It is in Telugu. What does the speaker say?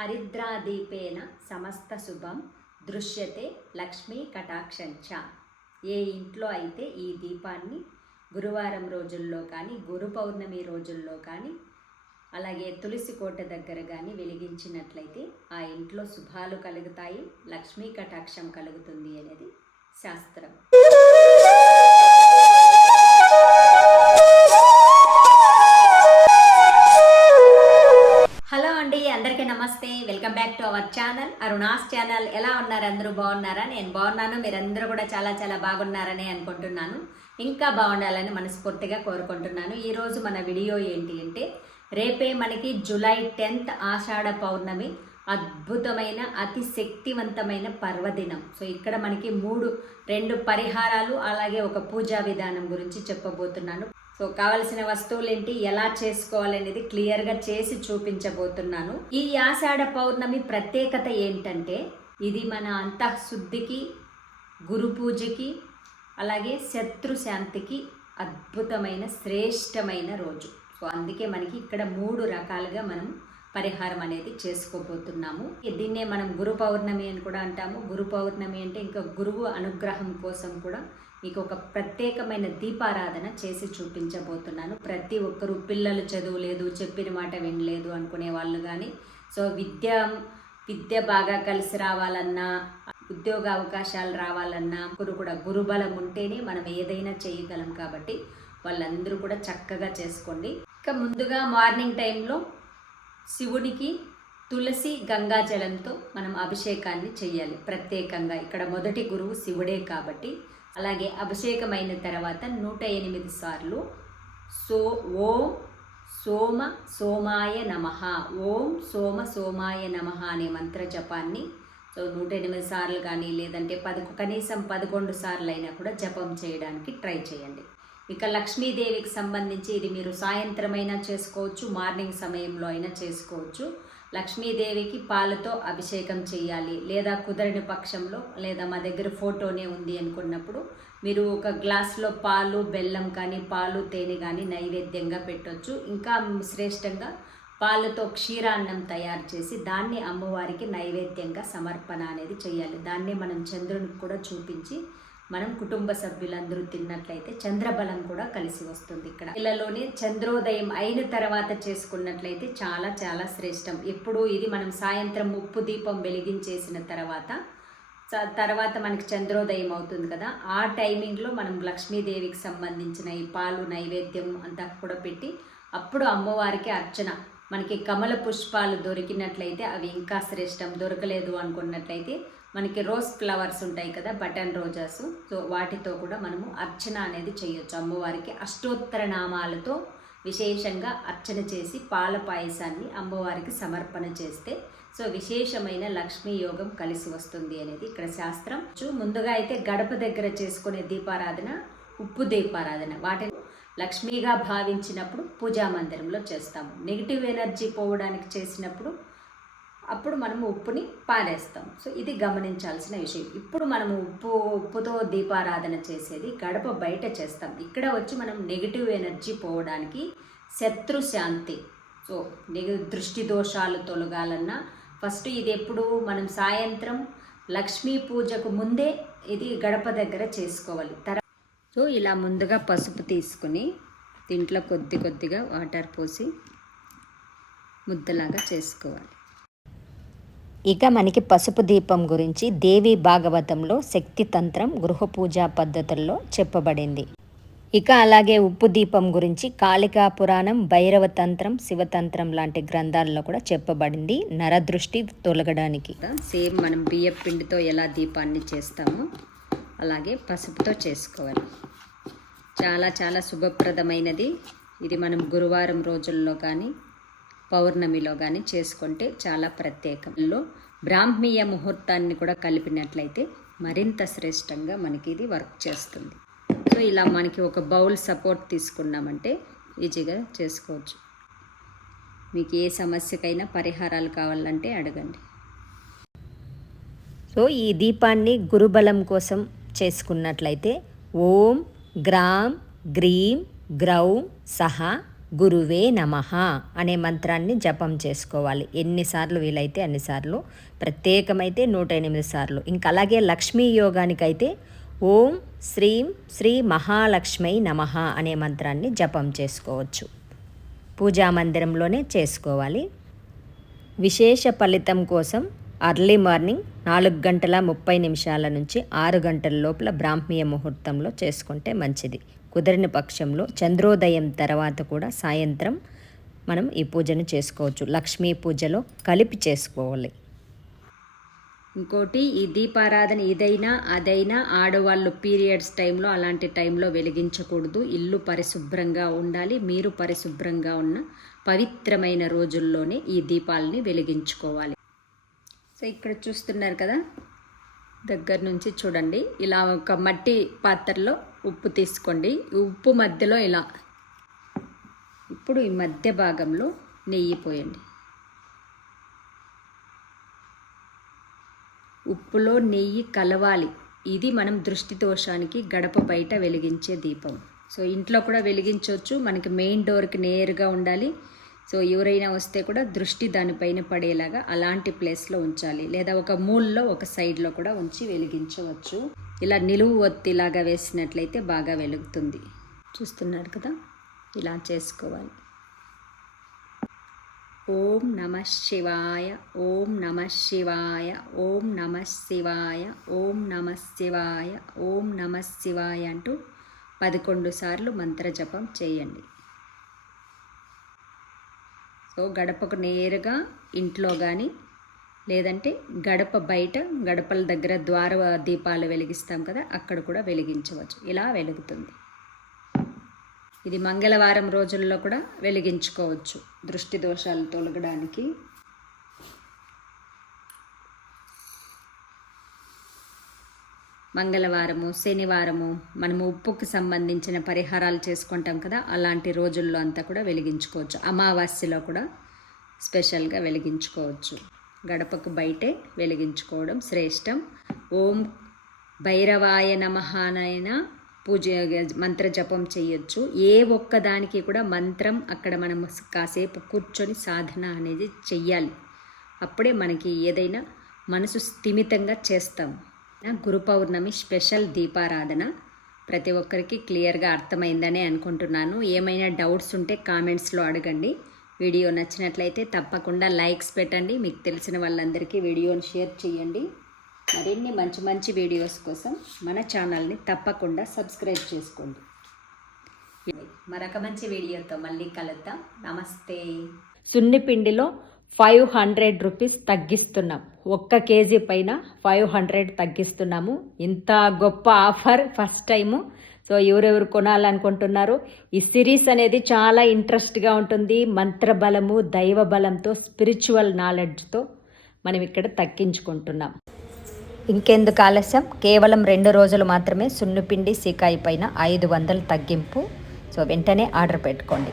హరిద్రాదీపేన సమస్త శుభం దృశ్యతే లక్ష్మీ కటాక్షంచ. ఏ ఇంట్లో అయితే ఈ దీపాన్ని గురువారం రోజుల్లో కానీ గురు పౌర్ణమి రోజుల్లో కానీ అలాగే తులసి కోట దగ్గర కానీ వెలిగించినట్లయితే ఆ ఇంట్లో శుభాలు కలుగుతాయి లక్ష్మీ కటాక్షం కలుగుతుంది అనేది శాస్త్రం. హలో అండి అందరికీ నమస్తే. Welcome back to our channel. Aruna's channel. ఎలా ఉన్నారు? అందరూ బాగున్నారా? నేను బాగున్నాను. మీరందరూ కూడా చాలా చాలా బాగున్నారని అనుకుంటున్నాను. ఇంకా బాగుండాలని మనస్ఫూర్తిగా కోరుకుంటున్నాను. ఈరోజు మన వీడియో ఏంటి అంటే రేపే మనకి జూలై టెన్త్ ఆషాఢ పౌర్ణమి. అద్భుతమైన అతి శక్తివంతమైన పర్వదినం. సో ఇక్కడ మనకి మూడు రెండు పరిహారాలు అలాగే ఒక పూజా విధానం గురించి చెప్పబోతున్నాను. సో కావలసిన వస్తువులు ఏంటి ఎలా చేసుకోవాలనేది క్లియర్గా చేసి చూపించబోతున్నాను. ఈ ఆషాఢ పౌర్ణమి ప్రత్యేకత ఏంటంటే ఇది మన అంతఃశుద్ధికి గురు పూజకి అలాగే శత్రు శాంతికి అద్భుతమైన శ్రేష్టమైన రోజు. సో అందుకే మనకి ఇక్కడ మూడు రకాలుగా మనం పరిహారం అనేది చేసుకోబోతున్నాము దీన్నే మనం గురు పౌర్ణమి అని కూడా అంటాము. గురు పౌర్ణమి అంటే ఇంకా గురువు అనుగ్రహం కోసం కూడా మీకు ఒక ప్రత్యేకమైన దీపారాధన చేసి చూపించబోతున్నాను. ప్రతి ఒక్కరూ పిల్లలు చదువులేదు చెప్పిన మాట వినలేదు అనుకునే వాళ్ళు కానీ సో విద్య విద్య బాగా కలిసి రావాలన్నా ఉద్యోగ అవకాశాలు రావాలన్నా గురు కూడా గురుబలం ఉంటేనే మనం ఏదైనా చేయగలం కాబట్టి వాళ్ళందరూ కూడా చక్కగా చేసుకోండి. ఇంకా ముందుగా మార్నింగ్ టైంలో శివుడికి తులసి గంగాజలంతో మనం అభిషేకాన్ని చేయాలి ప్రత్యేకంగా ఇక్కడ మొదటి గురువు శివుడే కాబట్టి అలాగే అభిషేకమైన తర్వాత నూట ఎనిమిది సార్లు సో ఓం సోమ సోమాయ నమ. ఓం సోమ సోమాయ నమ అనే మంత్ర జపాన్ని సో నూట ఎనిమిది సార్లు కానీ లేదంటే పది కనీసం పదకొండు సార్లు అయినా కూడా జపం చేయడానికి ట్రై చేయండి. ఇక లక్ష్మీదేవికి సంబంధించి ఇది మీరు సాయంత్రం అయినా చేసుకోవచ్చు మార్నింగ్ సమయంలో అయినా చేసుకోవచ్చు. లక్ష్మీదేవికి పాలతో అభిషేకం చేయాలి. లేదా కుదరని పక్షంలో లేదా మా దగ్గర ఫోటోనే ఉంది అనుకున్నప్పుడు మీరు ఒక గ్లాస్లో పాలు బెల్లం కానీ పాలు తేనె కానీ నైవేద్యంగా పెట్టొచ్చు. ఇంకా శ్రేష్టంగా పాలతో క్షీరాన్నం తయారు చేసి దాన్ని అమ్మవారికి నైవేద్యంగా సమర్పణ అనేది చేయాలి. దాన్ని మనం చంద్రునికి కూడా చూపించి మనం కుటుంబ సభ్యులందరూ తిన్నట్లయితే చంద్రబలం కూడా కలిసి వస్తుంది ఇక్కడ. ఇళ్ళలోనే చంద్రోదయం అయిన తర్వాత చేసుకున్నట్లయితే చాలా చాలా శ్రేష్టం. ఎప్పుడు ఇది మనం సాయంత్రం ఉప్పు దీపం వెలిగించేసిన తర్వాత తర్వాత మనకి చంద్రోదయం అవుతుంది కదా. ఆ టైమింగ్లో మనం లక్ష్మీదేవికి సంబంధించిన ఈ పాలు నైవేద్యం అంతా కూడా పెట్టి అప్పుడు అమ్మవారికి అర్చన. మనకి కమల పుష్పాలు దొరికినట్లయితే అవి ఇంకా శ్రేష్టం. దొరకలేదు అనుకున్నట్లయితే మనకి రోజ్ ఫ్లవర్స్ ఉంటాయి కదా బటన్ రోజాస్. సో వాటితో కూడా మనము అర్చన అనేది చేయొచ్చు. అమ్మవారికి అష్టోత్తర నామాలతో విశేషంగా అర్చన చేసి పాల పాయసాన్ని అమ్మవారికి సమర్పణ చేస్తే సో విశేషమైన లక్ష్మీ యోగం కలిసి వస్తుంది అనేది ఇక్కడ శాస్త్రం. ముందుగా అయితే గడప దగ్గర చేసుకునే దీపారాధన ఉప్పు దీపారాధన. వాటిని లక్ష్మీగా భావించినప్పుడు పూజా మందిరంలో చేస్తాము. నెగిటివ్ ఎనర్జీ పోవడానికి చేసినప్పుడు అప్పుడు మనము ఉప్పుని పారేస్తాం. సో ఇది గమనించాల్సిన విషయం. ఇప్పుడు మనము ఉప్పు ఉప్పుతో దీపారాధన చేసేది గడప బయట చేస్తాం. ఇక్కడ వచ్చి మనం నెగిటివ్ ఎనర్జీ పోవడానికి శత్రు శాంతి. సో దృష్టి దోషాలు తొలగాలన్నా ఫస్ట్ ఇది ఎప్పుడు మనం సాయంత్రం లక్ష్మీ పూజకు ముందే ఇది గడప దగ్గర చేసుకోవాలి. తర్వాత సో ఇలా ముందుగా పసుపు తీసుకుని దీంట్లో కొద్ది కొద్దిగా వాటర్ పోసి ముద్దలాగా చేసుకోవాలి. ఇక మనకి పసుపు దీపం గురించి దేవి భాగవతంలో శక్తి తంత్రం గృహ పూజా పద్ధతుల్లో చెప్పబడింది. ఇక అలాగే ఉప్పు దీపం గురించి కాళికా పురాణం భైరవ తంత్రం శివతంత్రం లాంటి గ్రంథాల్లో కూడా చెప్పబడింది. నరదృష్టి తొలగడానికి. సేమ్ మనం బియ్యం పిండితో ఎలా దీపాన్ని చేస్తామో అలాగే పసుపుతో చేసుకోవాలి. చాలా చాలా శుభప్రదమైనది. ఇది మనం గురువారం రోజుల్లో కానీ పౌర్ణమిలో కానీ చేసుకుంటే చాలా ప్రత్యేకంలో బ్రాహ్మీయ ముహూర్తాన్ని కూడా కలిపినట్లయితే మరింత శ్రేష్టంగా మనకి ఇది వర్క్ చేస్తుంది. సో ఇలా మనకి ఒక బౌల్ సపోర్ట్ తీసుకున్నామంటే ఈజీగా చేసుకోవచ్చు. మీకు ఏ సమస్యకైనా పరిహారాలు కావాలంటే అడగండి. సో ఈ దీపాన్ని గురుబలం కోసం చేసుకున్నట్లయితే ఓం గ్రామ్ గ్రీం గ్రౌం సహా గురువే నమః అనే మంత్రాన్ని జపం చేసుకోవాలి. ఎన్నిసార్లు వీలైతే అన్నిసార్లు ప్రత్యేకమైతే నూట ఎనిమిది సార్లు. ఇంకా అలాగే లక్ష్మీ యోగానికైతే ఓం శ్రీం శ్రీ మహాలక్ష్మై నమః అనే మంత్రాన్ని జపం చేసుకోవచ్చు. పూజా మందిరంలోనే చేసుకోవాలి. విశేష ఫలితం కోసం అర్లీ మార్నింగ్ నాలుగు గంటల ముప్పై నిమిషాల నుంచి ఆరు గంటల లోపల బ్రాహ్మీయ ముహూర్తంలో చేసుకుంటే మంచిది. కుదిరిన పక్షంలో చంద్రోదయం తర్వాత కూడా సాయంత్రం మనం ఈ పూజను చేసుకోవచ్చు. లక్ష్మీ పూజలో కలిపి చేసుకోవాలి. ఇంకోటి ఈ దీపారాధన ఇదైనా అదైనా ఆడవాళ్ళు పీరియడ్స్ టైంలో అలాంటి టైంలో వెలిగించకూడదు. ఇల్లు పరిశుభ్రంగా ఉండాలి. మీరు పరిశుభ్రంగా ఉన్న పవిత్రమైన రోజుల్లోనే ఈ దీపాలని వెలిగించుకోవాలి. సో ఇక్కడ చూస్తున్నారు కదా? దగ్గర నుంచి చూడండి. ఇలా ఒక మట్టి పాత్రలో ఉప్పు తీసుకోండి. ఉప్పు మధ్యలో ఇలా. ఇప్పుడు ఈ మధ్య భాగంలో నెయ్యి పోయండి. ఉప్పులో నెయ్యి కలవాలి. ఇది మనం దృష్టి దోషానికి గడప బయట వెలిగించే దీపం. సో ఇంట్లో కూడా వెలిగించవచ్చు. మనకి మెయిన్ డోర్కి నేరుగా ఉండాలి. సో ఎవరైనా వస్తే కూడా దృష్టి దానిపైన పడేలాగా అలాంటి ప్లేస్లో ఉంచాలి. లేదా ఒక మూల్లో ఒక సైడ్లో కూడా ఉంచి వెలిగించవచ్చు. ఇలా నిలువు ఒత్తిలాగా వేసినట్లయితే బాగా వెలుగుతుంది. చూస్తున్నారు కదా? ఇలా చేసుకోవాలి. ఓం నమ శివాయ ఓం నమ శివాయ ఓం నమ శివాయ ఓం నమ శివాయ ఓం నమ శివాయ అంటూ పదకొండు సార్లు మంత్రజపం చేయండి. సో గడపకు నేరుగా ఇంట్లో కానీ లేదంటే గడప బయట గడపల దగ్గర ద్వార దీపాలు వెలిగిస్తాం కదా అక్కడ కూడా వెలిగించవచ్చు. ఇలా వెలుగుతుంది. ఇది మంగళవారం రోజుల్లో కూడా వెలిగించుకోవచ్చు. దృష్టి దోషాలు తొలగడానికి మంగళవారము శనివారము మనము ఉప్పుకు సంబంధించిన పరిహారాలు చేసుకుంటాం కదా అలాంటి రోజుల్లో అంతా కూడా వెలిగించుకోవచ్చు. అమావాస్యలో కూడా స్పెషల్గా వెలిగించుకోవచ్చు. గడపకు బయటే వెలిగించుకోవడం శ్రేష్టం. ఓం భైరవాయ నమహానైనా పూజ మంత్ర జపం చేయొచ్చు. ఏ ఒక్క దానికి కూడా మంత్రం అక్కడ మనం కాసేపు కూర్చొని సాధన అనేది చెయ్యాలి. అప్పుడే మనకి ఏదైనా మనసు స్థిమితంగా చేస్తాం. గురు పౌర్ణమి స్పెషల్ దీపారాధన. ప్రతి ఒక్కరికి క్లియర్గా అర్థమైందనే అనుకుంటున్నాను. ఏమైనా డౌట్స్ ఉంటే కామెంట్స్లో అడగండి. వీడియో నచ్చినట్లయితే తప్పకుండా లైక్స్ పెట్టండి. మీకు తెలిసిన వాళ్ళందరికీ వీడియోని షేర్ చేయండి. మరిన్ని మంచి మంచి వీడియోస్ కోసం మన ఛానల్ని తప్పకుండా సబ్స్క్రైబ్ చేసుకోండి. మరొక మంచి వీడియోతో మళ్ళీ కలుద్దాం. నమస్తే. సున్నిపిండిలో ఫైవ్ హండ్రెడ్ రూపీస్ తగ్గిస్తున్నాం. ఒక్క కేజీ పైన ఫైవ్ హండ్రెడ్ తగ్గిస్తున్నాము. ఇంత గొప్ప ఆఫర్ ఫస్ట్ టైము. సో ఎవరెవరు కొనాలనుకుంటున్నారు? ఈ సిరీస్ అనేది చాలా ఇంట్రెస్ట్గా ఉంటుంది. మంత్రబలము దైవ బలంతో స్పిరిచువల్ నాలెడ్జ్తో మనం ఇక్కడ తగ్గించుకుంటున్నాం. ఇంకెందుకు ఆలస్యం? కేవలం రెండు రోజులు మాత్రమే సున్నుపిండి సీకాయి పైన ఐదు వందలు తగ్గింపు. సో వెంటనే ఆర్డర్ పెట్టుకోండి.